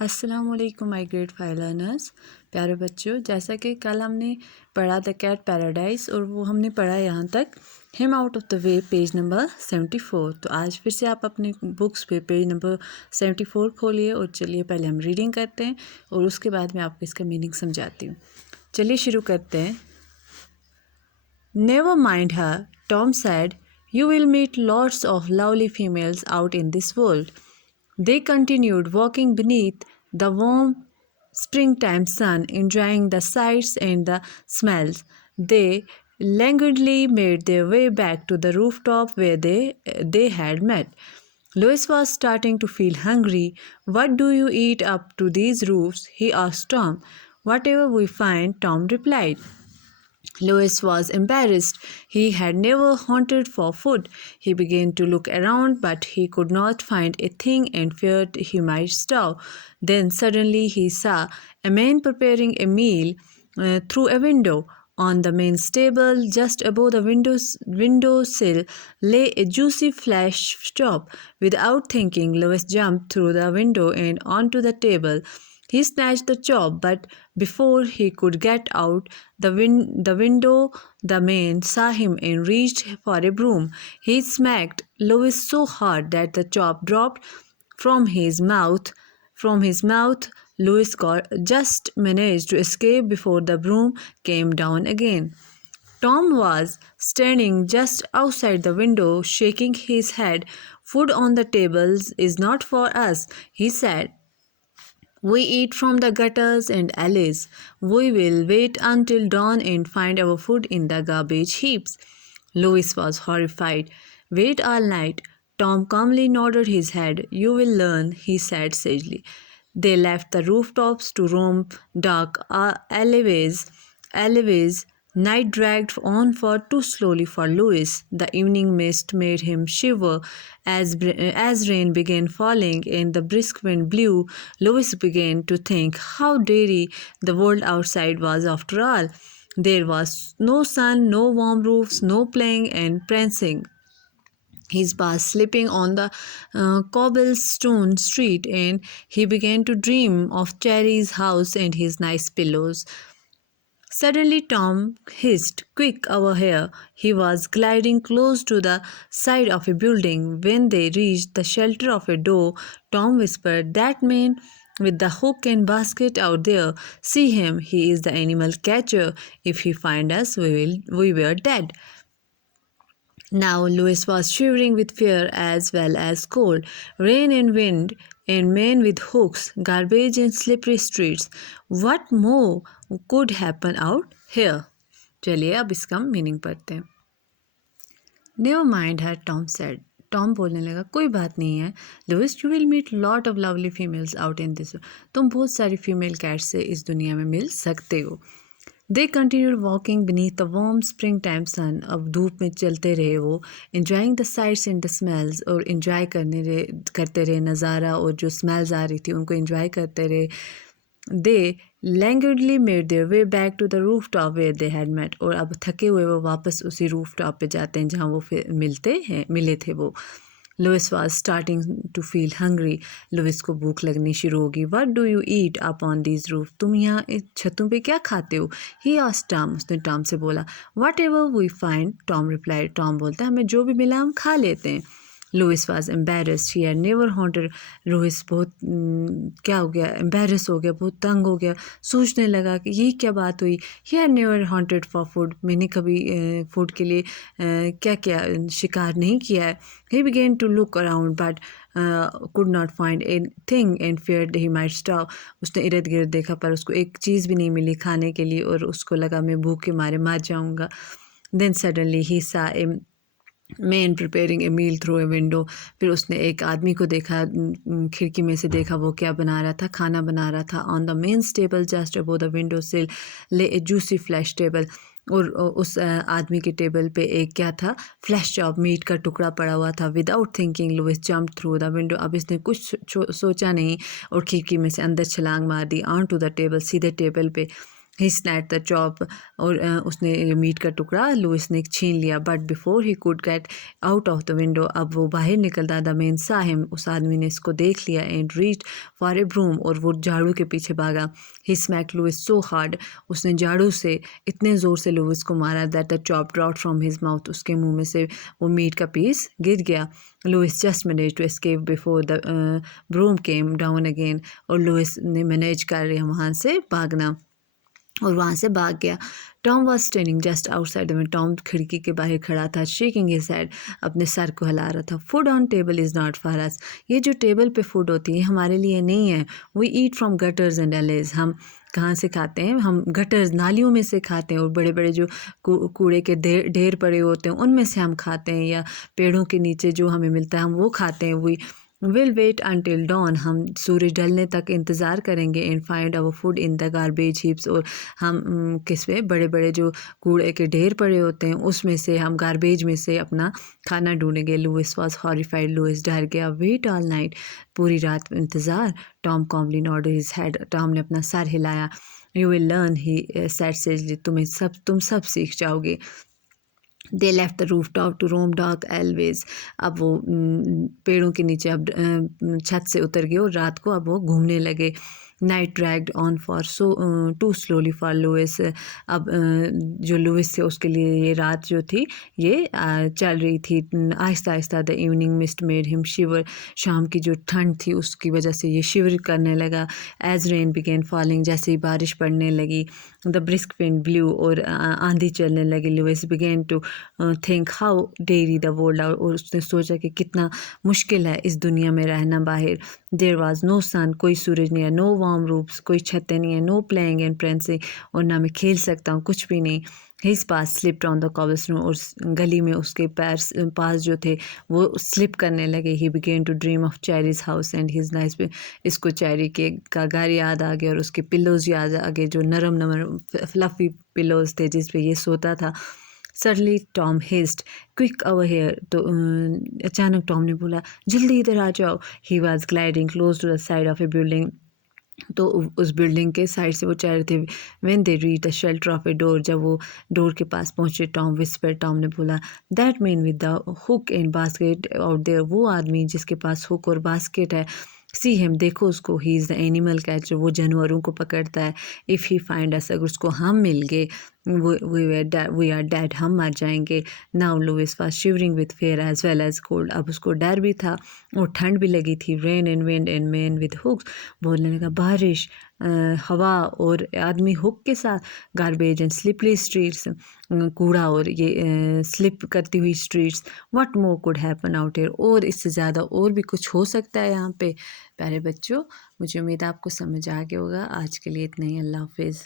अस्सलामुअलैकुम my grade 5 learners. प्यारे बच्चों, जैसा कि कल हमने पढ़ा द कैट पैराडाइज और वो हमने पढ़ा यहाँ तक him out of the way page number 74। तो आज फिर से आप अपनी बुक्स पे पेज नंबर 74 खोलिए और चलिए पहले हम रीडिंग करते हैं और उसके बाद मैं आपको इसका मीनिंग समझाती हूँ। चलिए शुरू करते हैं। Never mind her, Tom said. You will meet lots of lovely females out in this world. They continued walking beneath the warm springtime sun, enjoying the sights and the smells. They languidly made their way back to the rooftop where they had met. Louis was starting to feel hungry. What do you eat up to these roofs? He asked Tom. Whatever we find, Tom replied. Louis was embarrassed. He had never hunted for food. He began to look around, but he could not find a thing and feared he might starve. Then suddenly he saw a man preparing a meal through a window. On the main stable, just above the windowsill, lay a juicy flesh chop. Without thinking, Louis jumped through the window and onto the table. He snatched the chop, but before he could get out the window, the man saw him and reached for a broom. He smacked Louis so hard that the chop dropped from his mouth. Louis just managed to escape before the broom came down again. Tom was standing just outside the window, shaking his head. Food on the tables is not for us, he said. We eat from the gutters and alleys. We will wait until dawn and find our food in the garbage heaps. Louis was horrified. Wait all night. Tom calmly nodded his head. You will learn, he said sagely. They left the rooftops to roam dark alleyways. Night dragged on far too slowly for Louis. The evening mist made him shiver. As rain began falling and the brisk wind blew, Louis began to think how dreary the world outside was after all. There was no sun, no warm roofs, no playing and prancing. His was slipping on the cobblestone street, and he began to dream of Cherry's house and his nice pillows. Suddenly Tom hissed, Quick, over here! He was gliding close to the side of a building. When they reached the shelter of a door, Tom whispered, That man with the hook and basket out there. See him, he is the animal catcher. If he find us, we were dead. Now Louis was shivering with fear as well as cold. Rain and wind and men with hooks, garbage and slippery streets. What more could happen out here? चलिए अब इसका meaning पढ़ते हैं. Never mind her, Tom said. Tom बोलने लगा कोई बात नहीं है Louis, you will meet lot of lovely females out in this. तुम बहुत सारी फीमेल कैट्स से इस दुनिया में मिल सकते हो. They continued walking beneath the warm spring time sun. अब धूप में चलते रहे वो, enjoying the sights and the smells. और इन्जॉय करते रहे नज़ारा और जो स्मेल्स आ रही थी उनको इन्जॉय करते रहे. They languidly made their way back to the rooftop where they had met. और अब थके हुए वो वापस उसी रूफ टॉप पे जाते हैं जहाँ वो फिर मिले थे वो. Louis was starting to feel hungry. Louis को भूख लगनी शुरू होगी. What do you eat up on this roof. तुम यहाँ छतों पे क्या खाते हो. He asked Tom. उसने टॉम से बोला. Whatever we find. Tom replied. Tom बोलता है हमें जो भी मिला हम खा लेते हैं. Louis was embarrassed. She had never hunted. Louis बहुत क्या हो गया, एम्बेरस हो गया, बहुत तंग हो गया. सोचने लगा कि ये क्या बात हुई. He had never haunted for food. मैंने कभी फूड के लिए क्या क्या शिकार नहीं किया है. He began to look around but could not find a thing and feared he might starve. उसने इर्द गिर्द देखा पर उसको एक चीज़ भी नहीं मिली खाने के लिए और उसको लगा मैं भूख के मारे मर जाऊँगा. Then suddenly he saw a man preparing a meal through a window. फिर उसने एक आदमी को देखा, खिड़की में से देखा वो क्या बना रहा था, खाना बना रहा था. On the main table just above the window सिल ले ए जूसी फ्लैश टेबल. और उस आदमी के टेबल पे एक क्या था, फ्लैश चॉप, मीट का टुकड़ा पड़ा हुआ था. Without thinking Louis jump through the window. अब इसने कुछ सोचा नहीं और खिड़की में से अंदर छलांग मार दी. ऑन टू द टेबल, सीधे टेबल पे. ही स्नैट द चॉप और उसने मीट का टुकड़ा लुइस ने छीन लिया। But before he could get out of the window, अब वो बाहर निकलता द मैन सा हिम, उस आदमी ने इसको देख लिया and reach for a broom, और वो झाड़ू के पीछे भागा। He smack Louis so hard, उसने झाड़ू से इतने ज़ोर से लुइस को मारा that the chop dropped from his mouth, उसके मुंह में से वो मीट का पीस गिर गया। Louis just manage to escape before the broom came down again, और लुइस ने मैनेज कर लिया वहाँ से भागना और वहाँ से भाग गया। Tom was standing just outside में, टॉम खिड़की के बाहर खड़ा था, शेकिंग हिज हेड, अपने सर को हिला रहा था। Food on table is not for us, ये जो टेबल पे फूड होती है हमारे लिए नहीं है। We eat from gutters and alleys, हम कहाँ से खाते हैं? हम गटर्स, नालियों में से खाते हैं, और बड़े बड़े जो कूड़े के ढेर पड़े होते हैं उनमें से हम खाते हैं, या पेड़ों के नीचे जो हमें मिलता है हम वो खाते हैं। We will wait until dawn, हम सूरज ढलने तक इंतज़ार करेंगे। And find our food in the garbage heaps, और हम किस में बड़े बड़े जो कूड़े के ढेर पड़े होते हैं उसमें से, हम गार्बेज में से अपना खाना ढूंढेंगे। लुइस वॉज हॉरिफाइड, लुइस डर गया। वेट ऑल नाइट, पूरी रात इंतज़ार। Tom calmly nodded his head, Tom ने अपना सर हिलाया। You will learn, he said sagely, तुम सब सीख जाओगे। They left the rooftop to roam dark alleys, अब वो पेड़ों के नीचे अब छत से उतर गए और रात को अब वो घूमने लगे। Night dragged on for so too slowly for Louis, अब जो लुइस थे उसके लिए ये रात जो थी ये चल रही थी आहिस्ता आहिस्ता। The evening mist made him shiver, शाम की जो ठंड थी उसकी वजह से ये शिवर करने लगा। एज रेन बिगेन फॉलिंग, जैसे ही बारिश पड़ने लगी। द ब्रिस्क विंड ब्लू, और आंधी चलने लगी। Louis began to think how dreary the world out, और उसने सोचा कि कितना मुश्किल है इस दुनिया में रहना बाहर। देयर वॉज नो सन, कोई सूरज नहीं है। नो वार्म रूफ्स, कोई छतें नहीं है। नो प्लेइंग एंड प्रेंसिंग, और ना मैं खेल सकता हूँ, कुछ भी नहीं। His pass slipped on the cobblestone, और गली में उसके पैर पास जो थे वो स्लिप करने लगे। He began to dream of Cherry's house and his nice, इसको चैरी के का घर याद आ गया और उसके पिल्लोज याद आ गए, जो नरम नरम फ्लफी पिल्लोज थे जिस पे ये सोता था। Suddenly Tom hissed, quick over here, तो अचानक टॉम ने बोला जल्दी इधर आ जाओ। He was gliding close to the side of a building, तो उस बिल्डिंग के साइड से वो चाह रहे थे। When they reach the shelter of a door, जब वो डोर के पास पहुंचे, टॉम विस्पर, टॉम ने बोला that man with the hook and basket out there, वो आदमी जिसके पास हुक और बास्केट है। सी हिम, देखो उसको। He is the animal catcher, वो जानवरों को पकड़ता है। इफ़ ही फाइंड अस, अगर उसको हम मिल गए, वी आर डेड, हम मर जाएंगे। Now Louis was shivering with fear as well as cold, अब उसको डर भी था और ठंड भी लगी थी। Rain and wind and man with hooks, बोलने लगा बारिश, हवा और आदमी हुक के साथ। गार्बेज एंड स्लिपरी स्ट्रीट्स, कूड़ा और ये स्लिप करती हुई streets. What more could happen out here, और इससे ज़्यादा और भी कुछ हो सकता है यहाँ पे। प्यारे बच्चों, मुझे उम्मीद है आपको समझ आ गया होगा। आज के लिए इतना ही, अल्लाह हाफिज़।